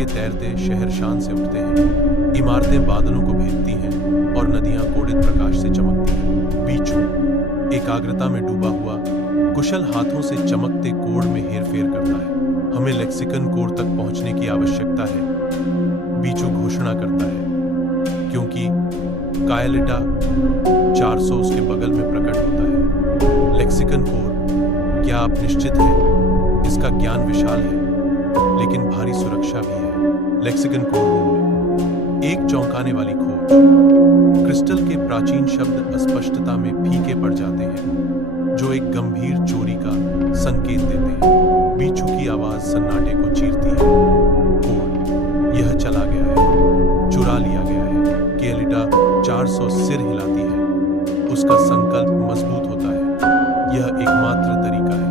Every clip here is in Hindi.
के तैरते शहर शान से उठते हैं, इमारतें बादलों को भेदती हैं और नदियां कोडित प्रकाश से चमकती हैं। बीचू एकाग्रता में डूबा हुआ कुशल हाथों से चमकते कोड में हेरफेर करता है। हमें लेक्सिकन कोड तक पहुंचने की आवश्यकता है, बीचू घोषणा करता है, क्योंकि कायलिटा 400 उसके बगल में प्रकट होता है। लेक्सिकन कोड, क्या आप निश्चित हैं? इसका ज्ञान विशाल है, लेकिन भारी सुरक्षा भी है। लेक्सिकन कोड रूम में एक चौंकाने वाली खोज। क्रिस्टल के प्राचीन शब्द अस्पष्टता में फीके पड़ जाते हैं, जो एक गंभीर चोरी का संकेत देते हैं। बीचू की आवाज सन्नाटे को चीरती है। कोड, यह चला गया है, चुरा लिया गया है। कायलिटा 400 सिर हिलाती है। उसका संकल्प मजबूत होता है। यह एकमात्र तरीका है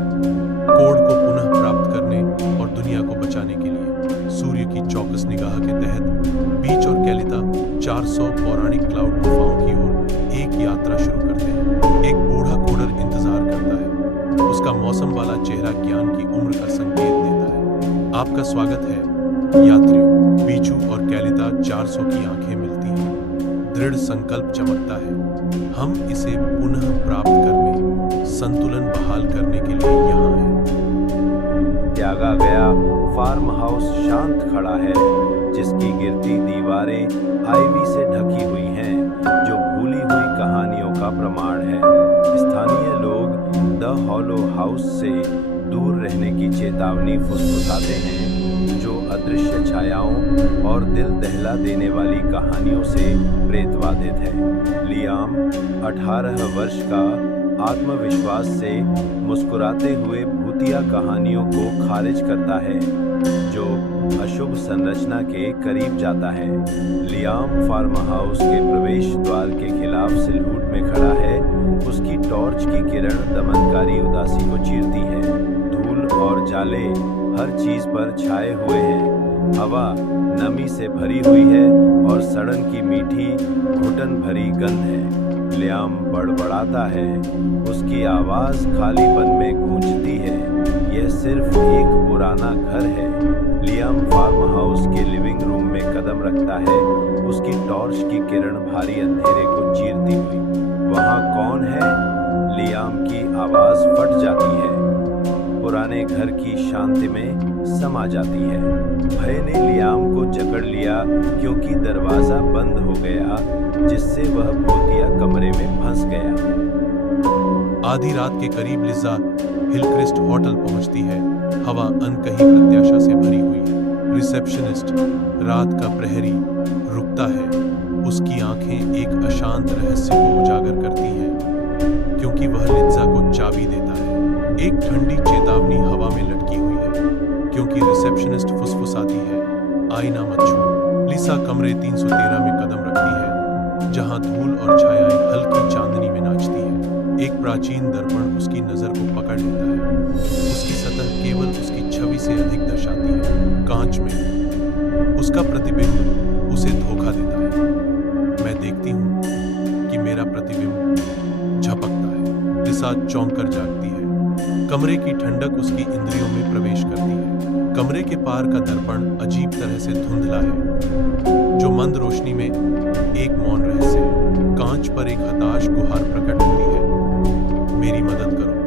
कोड को पुनः प्राप्त करने और दुनिया को बचाने के लिए। सूर्य की चौकस निगाह के तहत बीच और कायलिटा 400 पौराणिक क्लाउड गुफाओं की ओर एक यात्रा शुरू करते हैं। एक बूढ़ा कोडर इंतजार करता है। उसका मौसम वाला चेहरा ज्ञान की उम्र का संकेत देता है। आपका स्वागत है यात्रियों। बीचू और कायलिटा 400 की आंखें मिलती हैं। दृढ़ संकल्प चमकता है। हम इसे पुनः प्राप्त करने, संतुलन बहाल करने के लिए यहाँ हैं। त्यागा गया फार्म हाउस शांत खड़ा है, जिसकी गिरती दीवारें आईवी से ढकी हुई हैं, जो भूली हुई कहानियों का प्रमाण है। स्थानीय लोग द हॉलो हाउस से दूर रहने की चेतावनी फुसफुसाते हैं, जो अदृश्य छायाओं और दिल दहला देने वाली कहानियों से प्रेतवादित है। लियाम 18 वर्ष का आत्मविश्वास से मुस्कुराते हुए भूतिया कहानियों को खारिज करता है, जो अशुभ संरचना के करीब जाता है। लियाम फार्म हाउस के प्रवेश द्वार के खिलाफ सिलहूट में खड़ा है। उसकी टॉर्च की किरण दमनकारी उदासी को चीरती है। धूल और जाले हर चीज पर छाए हुए हैं। हवा नमी से भरी हुई है और सड़न की मीठी घुटन भरी गंध है। लियाम बड़बड़ाता है। उसकी आवाज खालीपन में गूंजती है। यह सिर्फ एक पुराना घर है। लियाम फार्म हाउस के लिविंग रूम में कदम रखता है, उसकी टॉर्च की किरण भारी अंधेरे को चीरती हुई। वहाँ कौन है? लियाम की आवाज फट जाती है, पुराने घर की शांति में समा जाती है। भय ने लियाम को जकड़ लिया, क्योंकि दरवाजा बंद हो गया, जिससे वह भूतिया कमरे में फंस गया। आधी रात के करीब लिज़ा हिलक्रिस्ट होटल पहुंचती है। हवा अनकही प्रत्याशा से भरी हुई है। रिसेप्शनिस्ट, रात का प्रहरी, रुकता है। उसकी आंखें एक अशांत रहस्य को उजागर करती हैं, क्योंकि वह लिज़ा को चाबी देता है। एक ठंडी चेतावनी हवा में लटकी हुई है, क्योंकि रिसेप्शनिस्ट फुसफुसाती है, आईना मत छू। लिज़ा कमरे 313 में कदम रखती है, जहां धूल और छायाएं हल्की चांदनी में नाचती हैं। एक प्राचीन दर्पण उसकी नजर को पकड़ लेता है। उसकी सतह केवल उसकी छवि से अधिक दर्शाती है। कांच में उसका प्रतिबिंब उसे धोखा देता है। मैं देखती हूँ कि मेरा प्रतिबिंब झपकता है। लिज़ा चौंक कर जागती है। कमरे की ठंडक उसकी इंद्रियों में प्रवेश करती है। कमरे के पार का दर्पण अजीब तरह से धुंधला है, जो मंद रोशनी में एक मौन रहस्य है। कांच पर एक हताश गुहार प्रकट होती है, मेरी मदद करो।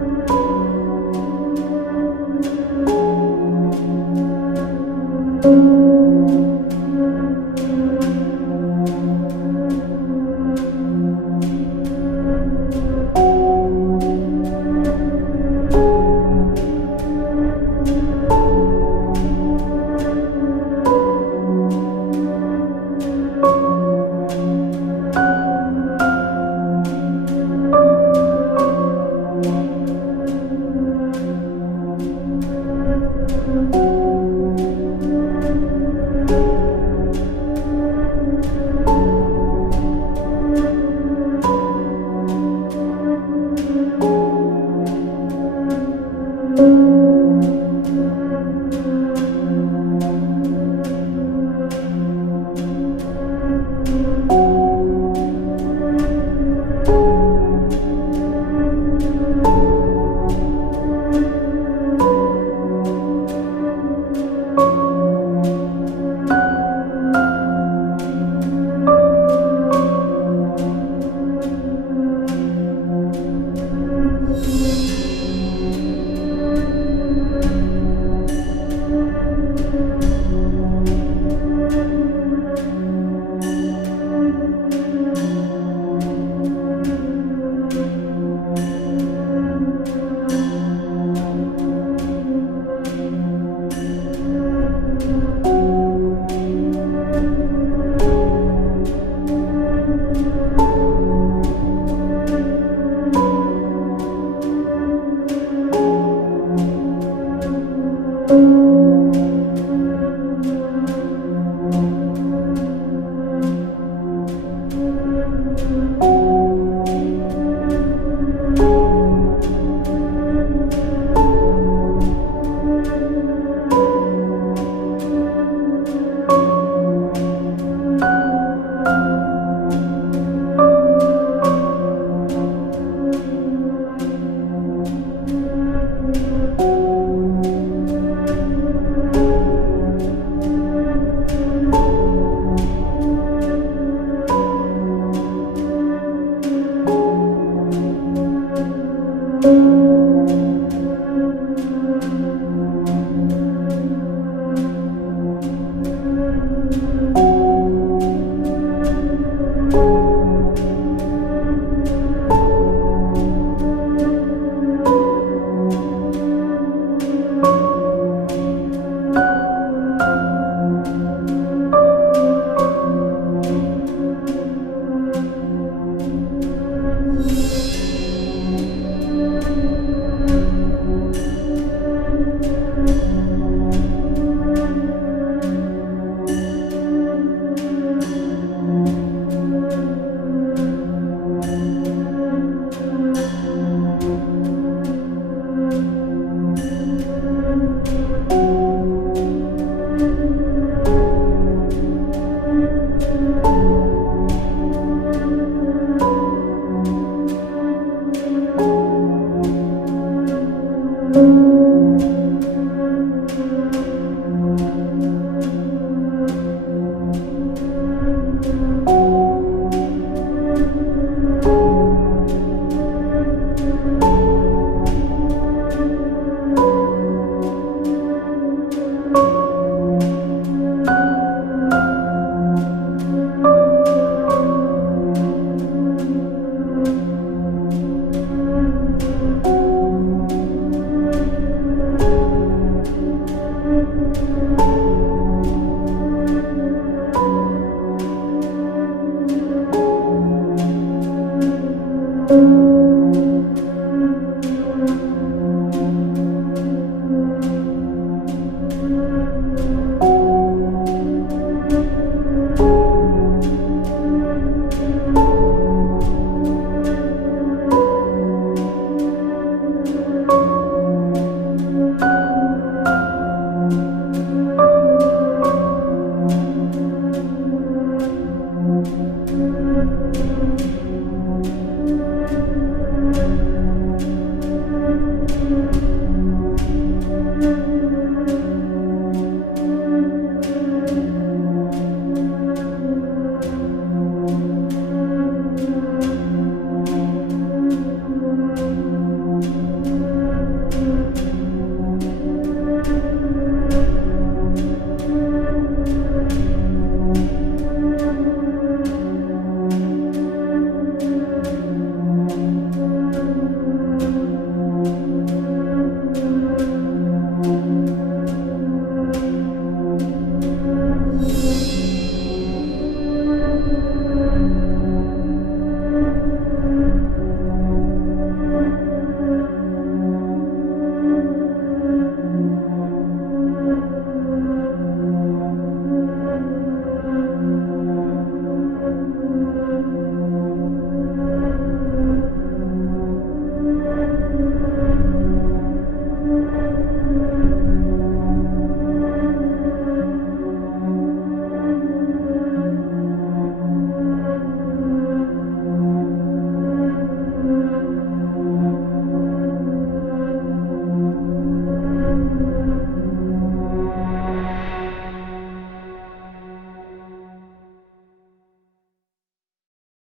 है।